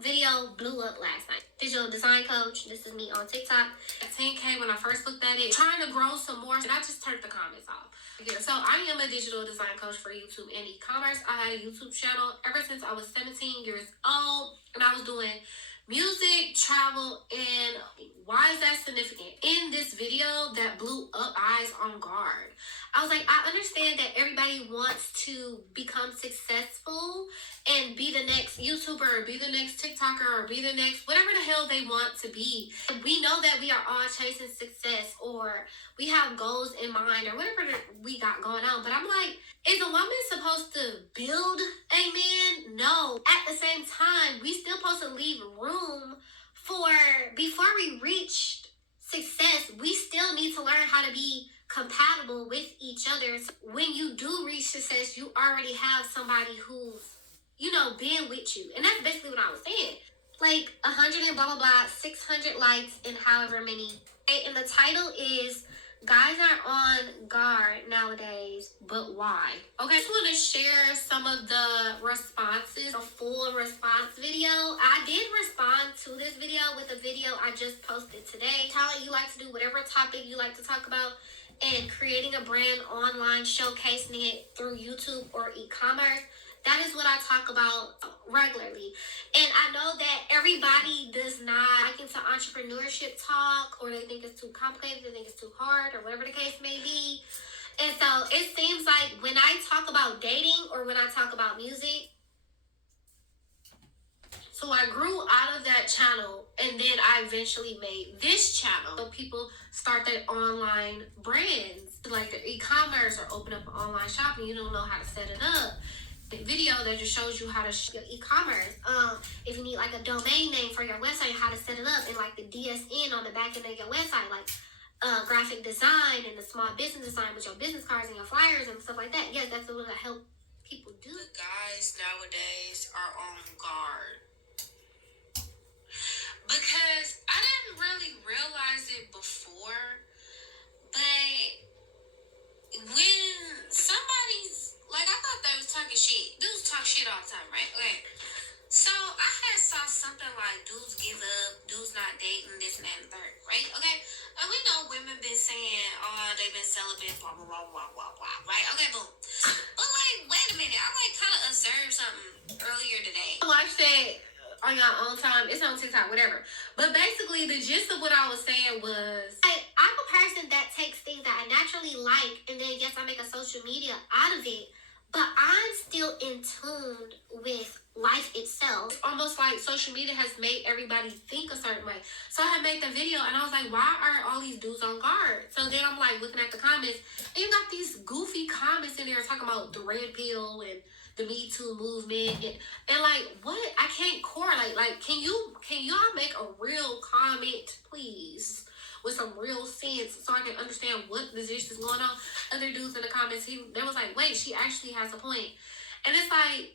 video blew up last night. Digital design coach. This is me on TikTok. 10K when I first looked at it. Trying to grow some more. And I just turned the comments off. Yeah, so I am a digital design coach for YouTube and e-commerce. I had a YouTube channel ever since I was 17 years old. And I was doing music, travel, and why is that significant? In this video that blew up eyes on guard, I was like, I understand that everybody wants to become successful and be the next YouTuber or be the next TikToker or be the next whatever the hell they want to be. We know that we are all chasing success or we have goals in mind or whatever we got going on. But I'm like, is a woman supposed to build a man? No. At the same time, we still supposed to leave room for, before we reach success, we still need to learn how to be compatible with each other. So when you do reach success, you already have somebody who's, been with you. And that's basically what I was saying. Like 100 and blah, blah, blah, 600 likes and however many. And the title is Guys Are on Guard Nowadays, but why? Okay, I just want to share some of the responses, a full response video. I did respond to this video with a video I just posted today. Talent, you like to do whatever topic you like to talk about, and creating a brand online, showcasing it through YouTube or e-commerce. That is what I talk about regularly. And I know that everybody does not like into entrepreneurship talk, or they think it's too complicated, they think it's too hard, or whatever the case may be. And so it seems like when I talk about dating or when I talk about music, so I grew out of that channel and then I eventually made this channel. So people start their online brands, like their e-commerce or open up an online shop and you don't know how to set it up. Video that just shows you how to your e-commerce. If you need like a domain name for your website, how to set it up, and like the DSN on the back end of your website, like graphic design and the small business design with your business cards and your flyers and stuff like that. Yes, that's what I help people do. The guys nowadays are on guard because I didn't really realize it before, but when somebody's like, I thought they was talking shit. Dudes talk shit all the time, right? Okay. So I had saw something like dudes give up, dudes not dating, this and that and third, right? Okay. And we know women been saying, oh, they've been celibate, blah, blah, blah, blah, blah, blah, right? Okay, boom. But like, wait a minute. I like kind of observed something earlier today. Watch that on your own time. It's on TikTok, whatever. But basically, the gist of what I was saying was, I'm a person that takes things that I naturally like, and then yes, I make a social media out of it. But I'm still in tune with life itself. It's almost like social media has made everybody think a certain way. So I had made the video and I was like, why are all these dudes on guard? So then I'm like looking at the comments and you got these goofy comments in there talking about the red pill and the Me Too movement and like, what? I can't correlate. Like, can y'all make a real comment, please? With some real sense so I can understand what the dish is going on. Other dudes in the comments, they was like, wait, she actually has a point. And it's like,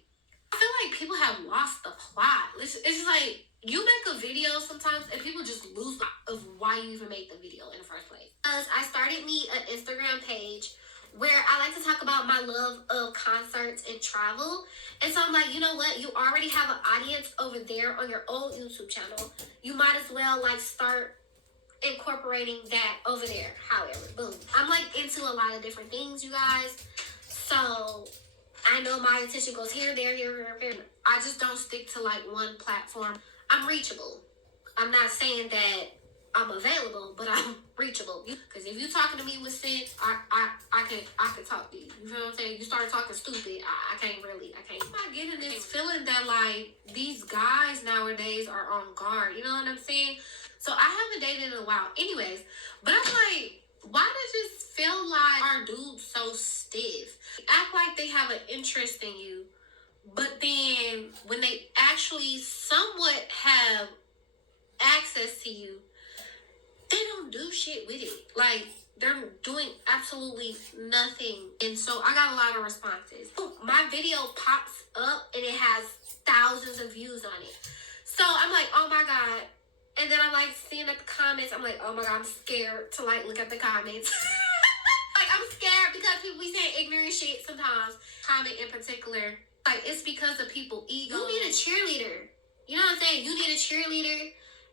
I feel like people have lost the plot. It's just like, you make a video sometimes and people just lose the plot of why you even make the video in the first place. Because I started an Instagram page where I like to talk about my love of concerts and travel. And so I'm like, you know what? You already have an audience over there on your old YouTube channel. You might as well like start incorporating that over there. However, boom, I'm like into a lot of different things, you guys, so I know my attention goes here, there, here. I just don't stick to like one platform. I'm reachable. I'm not saying that I'm available, but I'm reachable, because if you talking to me with sense, I can talk to you. You feel what I'm saying? You started talking stupid, I can't. I'm not getting this feeling that like these guys nowadays are on guard, you know what I'm saying? So I haven't dated in a while anyways, but I'm like, why does it feel like our dudes so stiff? Act like they have an interest in you, but then when they actually somewhat have access to you, they don't do shit with it. Like, they're doing absolutely nothing. And so I got a lot of responses. My video pops up and it has thousands of views on it. So I'm like, oh my God. And then I'm like seeing at the comments, I'm like, oh my God, I'm scared to like look at the comments. Like, I'm scared because people be saying ignorant shit sometimes. Comment in particular, like, it's because of people ego. You need a cheerleader. You know what I'm saying? saying? You need a cheerleader.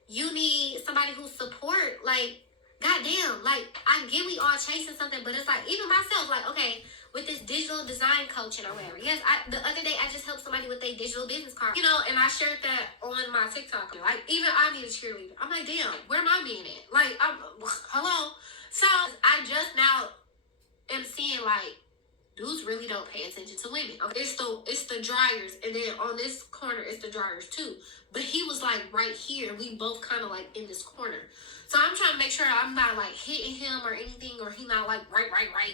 You need somebody who support. Like, goddamn. Like, I get we all chasing something, but it's like, even myself, like, okay, with this digital design coaching or whatever. Yes, the other day I just helped somebody with their digital business card. You know, and I shared that on my TikTok. Like, even I need a cheerleader. I'm like, damn, where am I being at? Like, hello? So, I just now am seeing, like, dudes really don't pay attention to women. Okay, it's the dryers, and then on this corner it's the dryers too. But he was like right here. We both kind of like in this corner. So I'm trying to make sure I'm not like hitting him or anything, or he not like right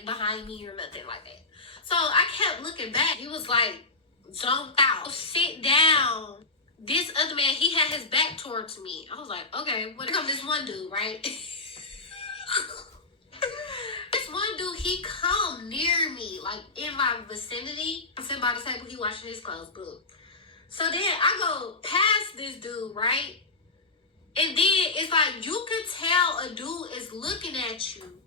behind me or nothing like that. So I kept looking back. He was like zoned out. Sit down. This other man, he had his back towards me. I was like, okay, what? Come this one dude, right? This one dude, he come near me, like in my vicinity. I'm sitting by the table, he watching his clothes, boom. So then I go past this dude, right? And then it's like you could tell a dude is looking at you,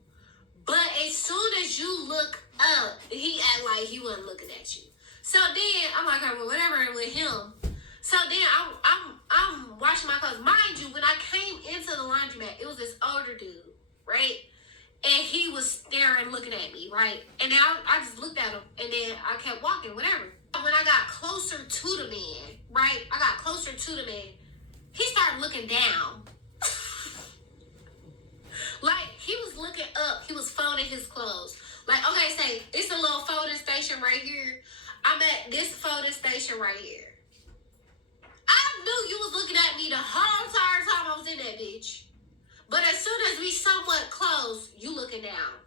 but as soon as you look up, he act like he wasn't looking at you. So then I'm like, well, whatever with him. So then I'm washing my clothes. Mind you, when I came into the laundromat, it was this older dude, right? And he was staring, looking at me, right? And then I just looked at him, and then I kept walking, whatever. When I got closer to the man, right? I got closer to the man. He started looking down. Like, he was looking up. He was folding his clothes. Like, okay, say, it's a little folding station right here. I'm at this folding station right here. I knew you was looking at me the whole entire time I was in that bitch. But as soon as we somewhat close, you looking down.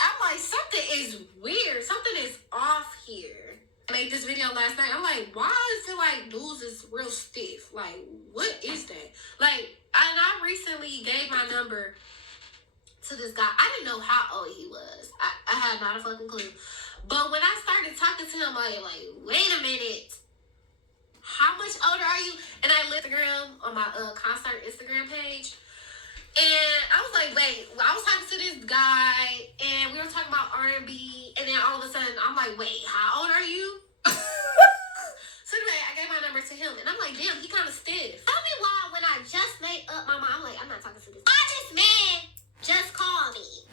I'm like, something is weird. Something is off here. I made this video last night. I'm like, why is it like dudes is real stiff? Like, what is that? Like, and I recently gave my number to this guy. I didn't know how old he was. I had not a fucking clue. But when I started talking to him, I was like, wait a minute. How much older are you? And I linked Instagram on my concert Instagram page. And I was like, wait, I was talking to this guy, and we were talking about R&B, and then all of a sudden, I'm like, wait, how old are you? So anyway, I gave my number to him, and I'm like, damn, he kind of stiff. Tell me why when I just made up my mind, I'm like, I'm not talking to this. Why this man just called me?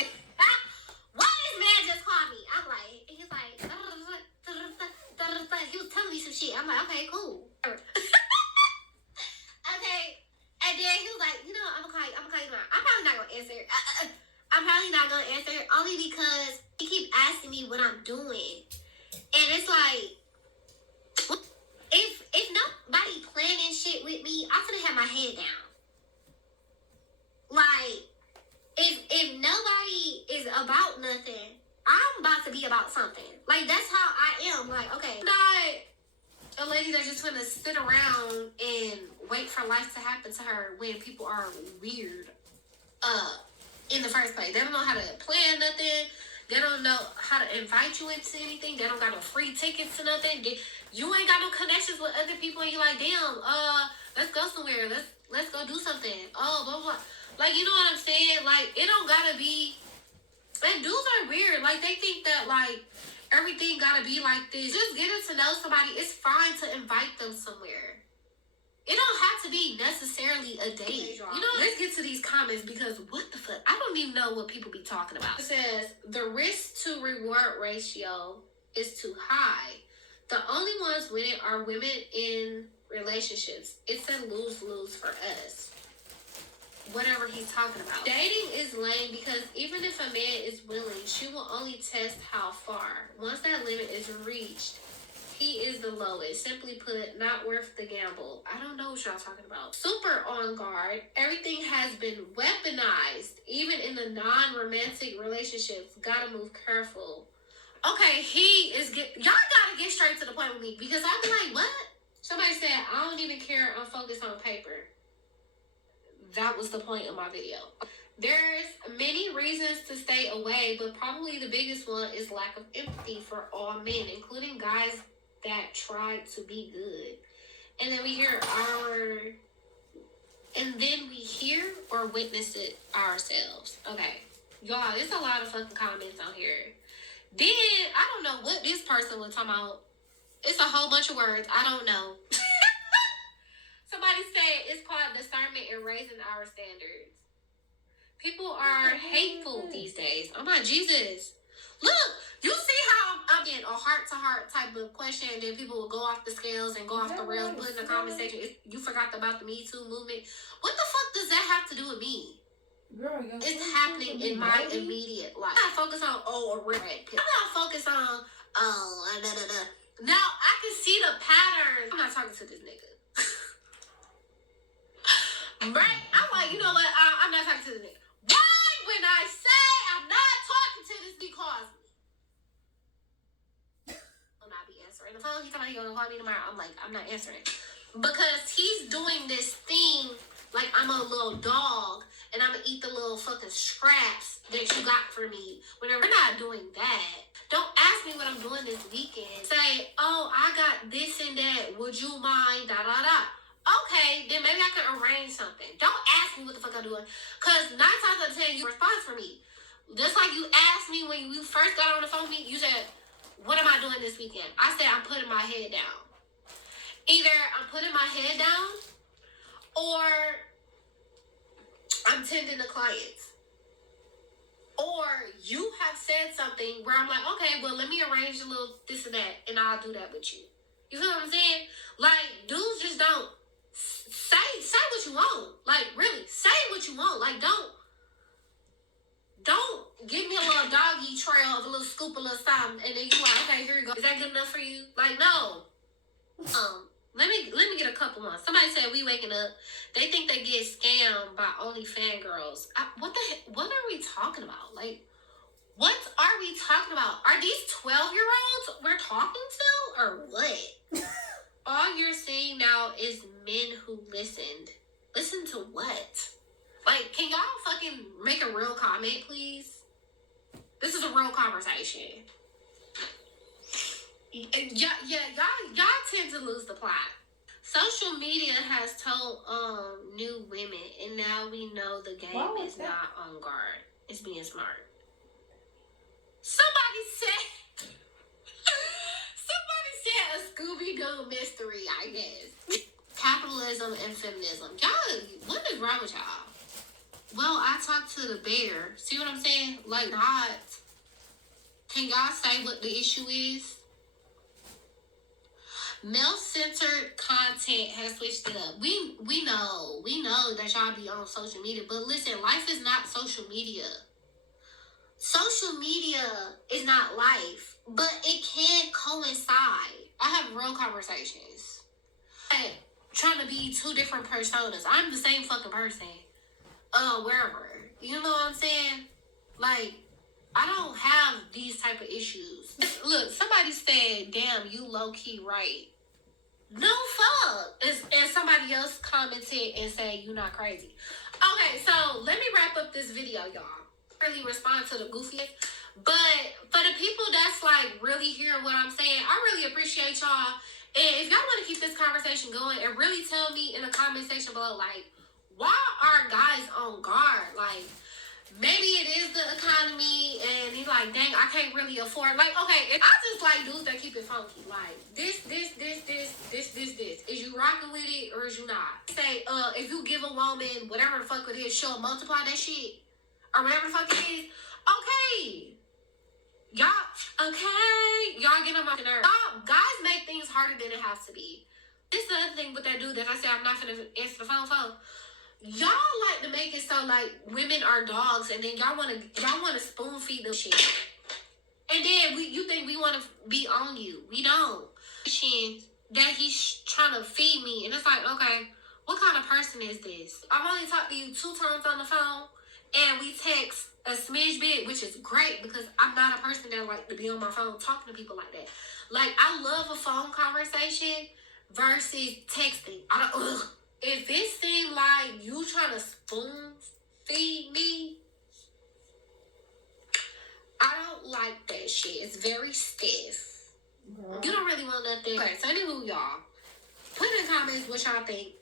Why this man just called me? I'm like, and he's like, he was telling me some shit. I'm like, okay, cool. Okay. And then he was like, you know, I'm gonna call you tomorrow. I'm probably not gonna answer. I'm probably not gonna answer only because he keep asking me what I'm doing. And it's like, if nobody planning shit with me, I'm gonna have my head down. Like, if nobody is about nothing, I'm about to be about something. Like, that's how I am. Like, okay, I'm not a lady that's just gonna sit around and wait for life to happen to her when people are weird in the first place. They don't know how to plan nothing. They don't know how to invite you into anything. They don't got no free tickets to nothing. You ain't got no connections with other people, and you're like, damn, let's go somewhere. Let's go do something. Oh, blah, blah. Like, you know what I'm saying? Like, it don't gotta be. And dudes are weird. Like, they think that, like, everything gotta be like this. Just getting to know somebody, it's fine to invite them somewhere. It don't have to be necessarily a date. You know, let's get to these comments because what the fuck? I don't even know what people be talking about. It says, the risk to reward ratio is too high. The only ones winning are women in relationships. It's a lose-lose for us. Whatever he's talking about. Dating is lame because even if a man is willing, she will only test how far. Once that limit is reached, he is the lowest. Simply put, not worth the gamble. I don't know what y'all talking about. Super on guard. Everything has been weaponized. Even in the non-romantic relationships. Gotta move careful. Okay, y'all gotta get straight to the point with me because I'd be like, what? Somebody said, I don't even care. I'm focused on paper. That was the point of my video. There's many reasons to stay away, but probably the biggest one is lack of empathy for all men, including guys that try to be good. And then we hear or witness it ourselves. Okay. Y'all, there's a lot of fucking comments on here. Then, I don't know what this person was talking about. It's a whole bunch of words. I don't know. discernment and raising our standards. People are hateful these days. Oh my Jesus. Look, you see how I'm in a heart-to-heart type of question, and then people will go off the scales and go off the rails, put in the comment section, you forgot about the Me Too movement. What the fuck does that have to do with me? Girl, it's happening in my immediate life. I'm not focused on, a red pill. I'm not focused on, Now, I can see the patterns. I'm not talking to this nigga. Right? I'm like, you know what? I'm not talking to this nigga. Why, when I say I'm not talking to this, he calls me? I'll not be answering the phone. He's talking about he's gonna call me tomorrow. I'm like, I'm not answering. Because he's doing this thing like I'm a little dog and I'm gonna eat the little fucking scraps that you got for me. Whenever we're not doing that. Don't ask me what I'm doing this weekend. Say, oh, I got this and that. Would you mind? Da da da. Okay, then maybe I can arrange something. Don't ask me what the fuck I'm doing. Because 9 times out of 10, you respond for me. Just like you asked me when you first got on the phone with me, you said, what am I doing this weekend? I said, I'm putting my head down. Either I'm putting my head down or I'm tending to clients. Or you have said something where I'm like, okay, well, let me arrange a little this and that, and I'll do that with you. You feel what I'm saying? Like, dudes just don't say what you want. Like, really, say what you want. Like, don't give me a little doggy trail of a little scoop, a little something, and then you like, okay, here you go. Is that good enough for you? Like, no. Let me get a couple ones. Somebody said we waking up. They think they get scammed by only fangirls. What are we talking about? Like, what are we talking about? Are these 12-year-olds we're talking to, or what? All you're seeing now is men who listened. Listen to what? Like, can y'all fucking make a real comment, please? This is a real conversation. Y'all tend to lose the plot. Social media has told new women, and now we know the game is not on guard. It's being smart. Somebody said a Scooby-Doo mystery, I guess. Capitalism and feminism. Y'all, what is wrong with y'all? Well, I talked to the bear. See what I'm saying? Like, not. Can y'all say what the issue is? Male-centered content has switched it up. We know that y'all be on social media, but listen, life is not social media. Social media is not life, but it can coincide. I have real conversations. I'm trying to be 2 different personas. I'm the same fucking person. Wherever. You know what I'm saying? Like, I don't have these type of issues. Look, somebody said, damn, you low-key right. No fuck. And somebody else commented and said, you not crazy. Okay, so let me wrap up this video, y'all. Really respond to the goofiest. But for the people that's like really hearing what I'm saying, I really appreciate y'all. And if y'all want to keep this conversation going and really tell me in the comment section below, like, why are guys on guard? Like, maybe it is the economy and he's like, dang, I can't really afford. Like, okay, I just like dudes that keep it funky. Like, this. Is you rocking with it or is you not? Say, if you give a woman whatever the fuck it is, she'll multiply that shit. Or whatever the fuck it is. Okay. Y'all get on my nerves. Guys make things harder than it has to be. This is the other thing with that dude that I said I'm not finna answer the phone for. Y'all like to make it so like women are dogs, and then y'all wanna spoon feed them shit. And then you think we wanna be on you. We don't. That he's trying to feed me, and it's like, okay, what kind of person is this? I've only talked to you 2 times on the phone, and we text a smidge bit, which is great because I'm not a person that like to be on my phone talking to people like that. Like, I love a phone conversation versus texting. If it seems like you trying to spoon feed me, I don't like that shit. It's very stiff. You don't really want nothing. Okay, so anywho, y'all, put in the comments what y'all think.